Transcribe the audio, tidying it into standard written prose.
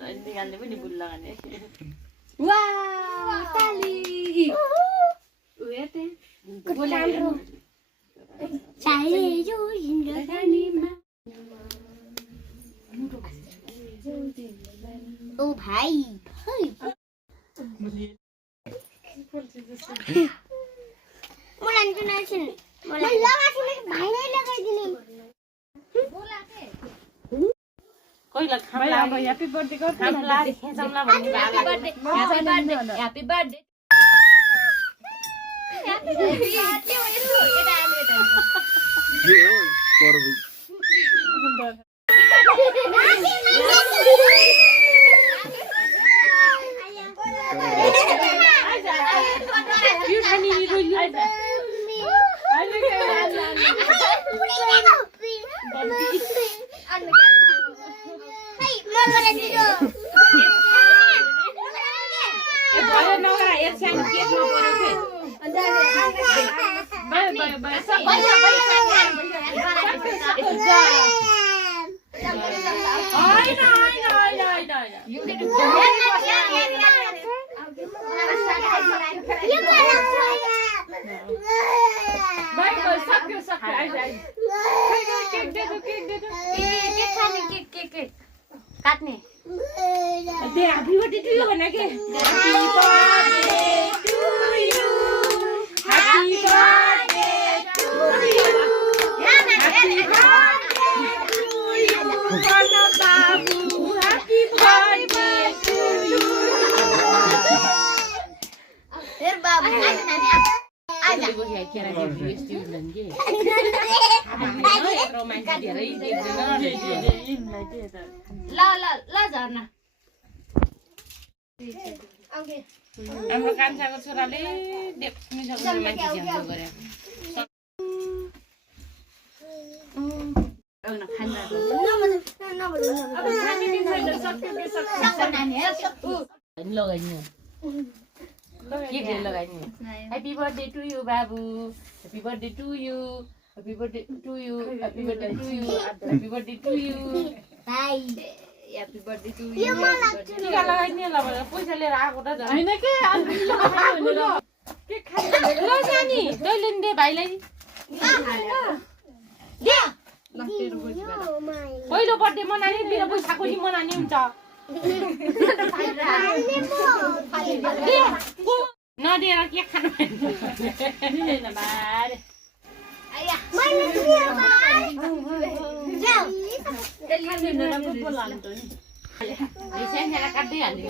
निकाल्ने पनि भुल लगाउने वाह ताली उयो त बोलाम्रो चाहे जो जिन्दगानीमा ओ भाइ मलाई नि नछिन मलाई लगाछिन भाइले लगाइदिने कोइला खामला अब ह्यापी बर्थडे गर्छ खामला खेजौला भन्ने happy birthday happy birthday happy birthday के हो यसो एटा आले एटा पर्बै काट्ने दे हैप्पी बर्थडे टु यु भन्न के happy birthday to you happy birthday to you happy birthday to you Karna बाबु हैप्पी बर्थडे टु यु हेर बाबु आजा गोया केरा दे यस्तो लन्गे रोमान्टिक धेरै देख्दैन ल झर्ना हाम्रो कान्छाको छोराले देख्नुसक्छ मान्छे झ्याम्बो गरे लगाइदिनु के लगाइदिनु हैप्पी बर्थडे टु यु बाबु happy birthday to you happy birthday to you happy birthday to you happy birthday to you भाइ ह्यापी बर्थडे टु यु टिका लगाइदिनु ल भनेर पैसा लिएर आएको त हैन के के खाने ल जानी तैले नि दे भाइलाई दे पहिलो बर्थडे मनाउने बिना पैसाको नि मनाउने हुन्छ नदिएर के खानु हैन बारे आया काट्दै हाल्ने